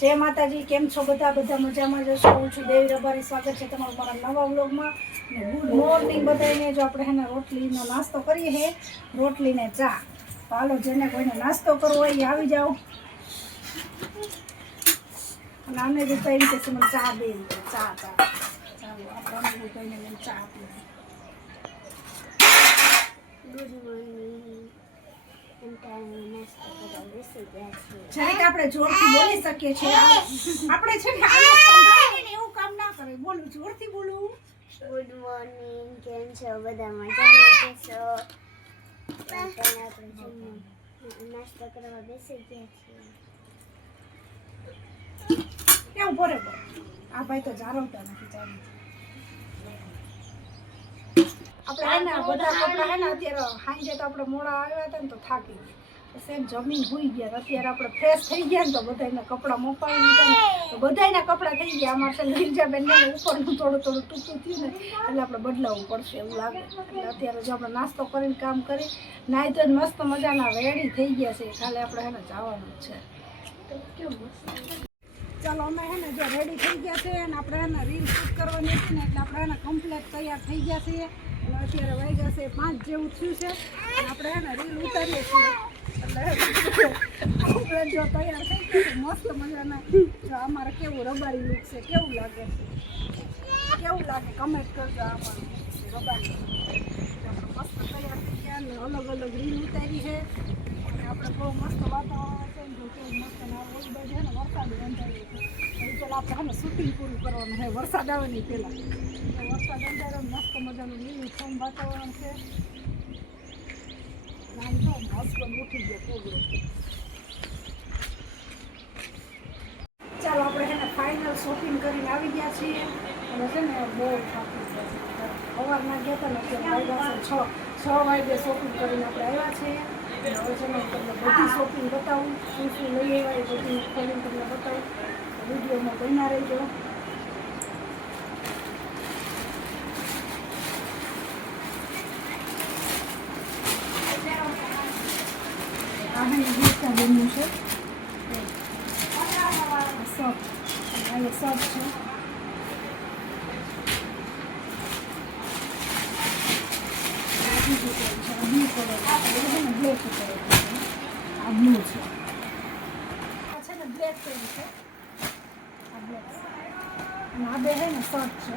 જય માતાજી, કેમ છો બધા? બધા મજામાં જશો? હું છું દેવી રબારી. સ્વાગત છે તમારું મારા નવા વ્લોગમાં. ને ગુડ મોર્નિંગ બધાને. જો આપણે હેને રોટલીનો નાસ્તો કરીએ હે, રોટલી ને ચા. તો હાલો, જેને કોઈને નાસ્તો કરવો હોય એ આવી જાઓ. અને આને બી કઈ રીતે છે, મને ચા દે. ચા ચાલો આપણે કહીને મને ચા આપી. Good morning. જરીક આપણે જોરથી બોલી શકીએ છીએ. આપણે છે ને સંભળાય ને એવું કામ ના કરે. બોલું જોરથી બોલું. Good morning. કેમ છો બધા? મજામાં છો? આપણે નાસ્તો કરવા બેસી ગયા છીએ. કેવું બોરે બોલ. આ ભાઈ તો જાળવતા નથી. ચાલુ આપણે હે ને બધા કપડા હે ને અત્યારે સાંજે તો આપણે મોડા આવ્યા હતા ને તો થાકી ગયા. સેમ જમીન હોઈ ગયા. અત્યારે આપણે ફ્રેશ થઈ ગયા ને તો બધાના કપડાં મોપાવી દીધા ને તો બધાના કપડાં થઈ ગયા. અમારે છે લીંજાબેન ને ઉપરનું થોડું ટૂંકું થયું ને એટલે આપણે બદલાવવું પડશે એવું લાગે. એટલે અત્યારે જો આપણે નાસ્તો કરીને કામ કરી નાહી તો મસ્ત મજાના રેડી થઈ ગયા છે. ખાલી આપણે હે ને જવાનું જ છે. કેવું ચાલો અમે હે ને જો રેડી થઈ ગયા છે અને આપણે એને રીલ શૂટ કરવાની હતી ને એટલે આપણે એને કમ્પ્લીટ તૈયાર થઈ ગયા છીએ. અને અત્યારે વાગ્યા છે 5 જેવું થયું છે અને આપણે એને રીલ ઉતારીએ છીએ. એટલે જો તૈયાર થઈ ગયા છે મસ્ત મજાના. જો અમારે કેવું રબારી લુક છે, કેવું લાગે છે, કેવું લાગે કમેન્ટ કરજો. અમારું રબારી આપણે મસ્ત તૈયાર થઈ ગયા અને અલગ અલગ રીલ ઉતારી છે. આપણે બહુ મસ્ત વાતાવરણ છે ને જો કેવું મસ્ત ના રોજ બાજુ છે ને વરસાદ બંધાયો છે. એ પહેલાં આપણે છે ને શૂટિંગ પૂરું કરવાનું છે વરસાદ આવે ને પહેલાં. વરસાદ અંધારો મસ્ત મજાનું લીલુંછમ વાતાવરણ છે. નામ તો હસબન્ડ ઉઠી ગયો પ્રોગ્રામ. ચાલો આપણે છે ને ફાઇનલ શોપિંગ કરીને આવી ગયા છીએ. અને છે ને બહુ થાકી ગયા. સવારના ગયા હતા ને અત્યારે વાગ્યા છે 6 વાગે શોપિંગ કરીને આપણે આવ્યા છીએ. હવે છે ને તમને બધી શોપિંગ બતાવું, શું શું લઈ આવ્યા એ બધી ખોલીને તમને બતાવું. વિડીયોમાં બન્યા રહેજો. આ હે ગીતા બન્યું છે સબ. આ સબ છે. બ્લુ કલર છે, બ્લેક કલર આ બ્લુ છે. આ છે ને બ્લેક પેન છે. આ બ્લેક અને આ બે છે ને શર્ટ છે.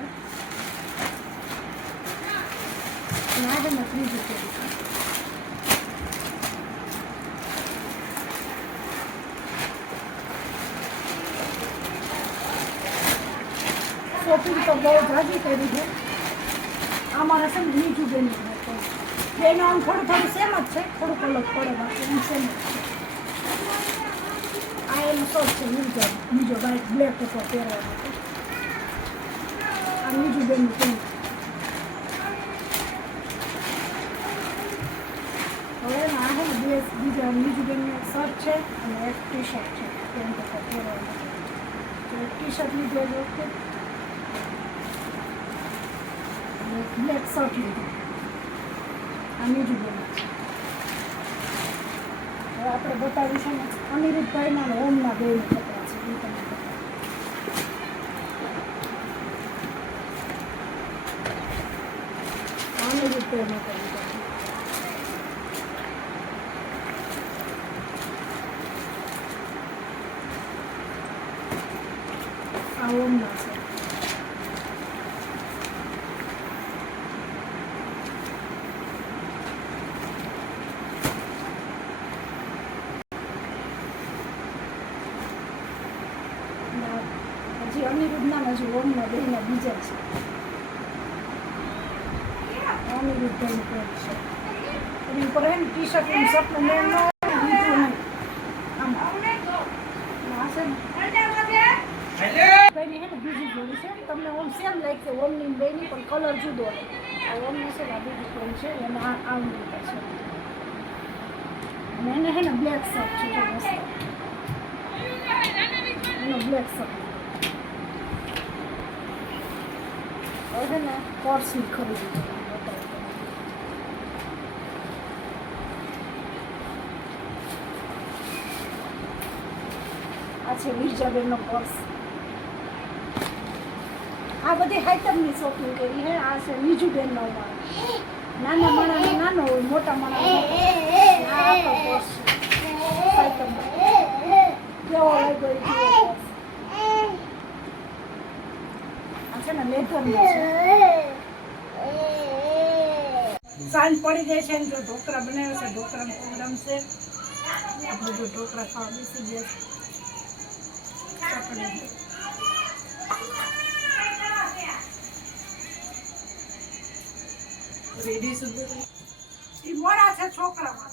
અને આ છે ને ત્રીજું પેન છે. શોપિંગ તો બહુ જાજી કરી છે. અમારે છે ને બીજું બેન બેનો આમ થોડું સેમ જ છે, થોડુંક અલગ પડે બાકી એમ સેમ જ છે. આ એનું શર્ટ છે બીજો વ્હાઈટ બ્લેક ઉપર પહેરવા માટે. આ બીજું બેનનું પેન્ટ. હવે આ છે ને બીજું બેનનું શર્ટ છે અને એક ટી શર્ટ છે પેન્ટ ઉપર પહેરવા માટે. તો એક ટી શર્ટ લીધું એ વખતે બ્લેક શર્ટ લીધું. આ બીજું બેન. હવે આપણે બતાવીશું ને અનિરુદ્ધભાઈના અને ઓમના બેના કપડાં છે. એ તમને બતાવું. અનિરુદ્ધભાઈ માટે લીધા છે. આ ઓમના છે. હજી અનિરુદ્ધના હજી ઓમના બેના બીજા છે. અનિરુદ્ધનું પેન્ટ છે. એની ઉપર એમ ટી શર્ટ એમ શર્ટનું મેન ન હોય બીજું નહીં. આમ આ છે ને બેની હે ને બીજી જોડી છે. તમને ઓમ સેમ લાગશે ઓમની બેની પણ કલર જુદો હોય. આ ઓમની છે ને આ બીજી પેન્ટ છે અને આ આવડી છે. અને એને હે ને બ્લેક શર્ટ છે. એનો બ્લેક શર્ટ હવે છે ને પર્સની ખરીદી છે. આ છે વિરજાબેનનો પર્સ. આ બધી હાઈટમની શોપિંગ કરી હે. આ છે નીજુબેનનો વાળ. નાના માણાનો નાનો હોય, મોટા માણાનો મોટો. આ આપણો પર્સ છે હાઈટમનો. કેવો લાગ્યો એ જુઓ પર્સ. આ છે ને લેધરનો છે. સાંજ પડી જાય છે ને જો ઢોકળા બનાવ્યા છે. ઢોકળાનો પ્રોગ્રામ છે. આપણે જો ઢોકળા ખાવા બેસી ગયા છે. રેડી સુધી એ મોડા છે છોકરામાં.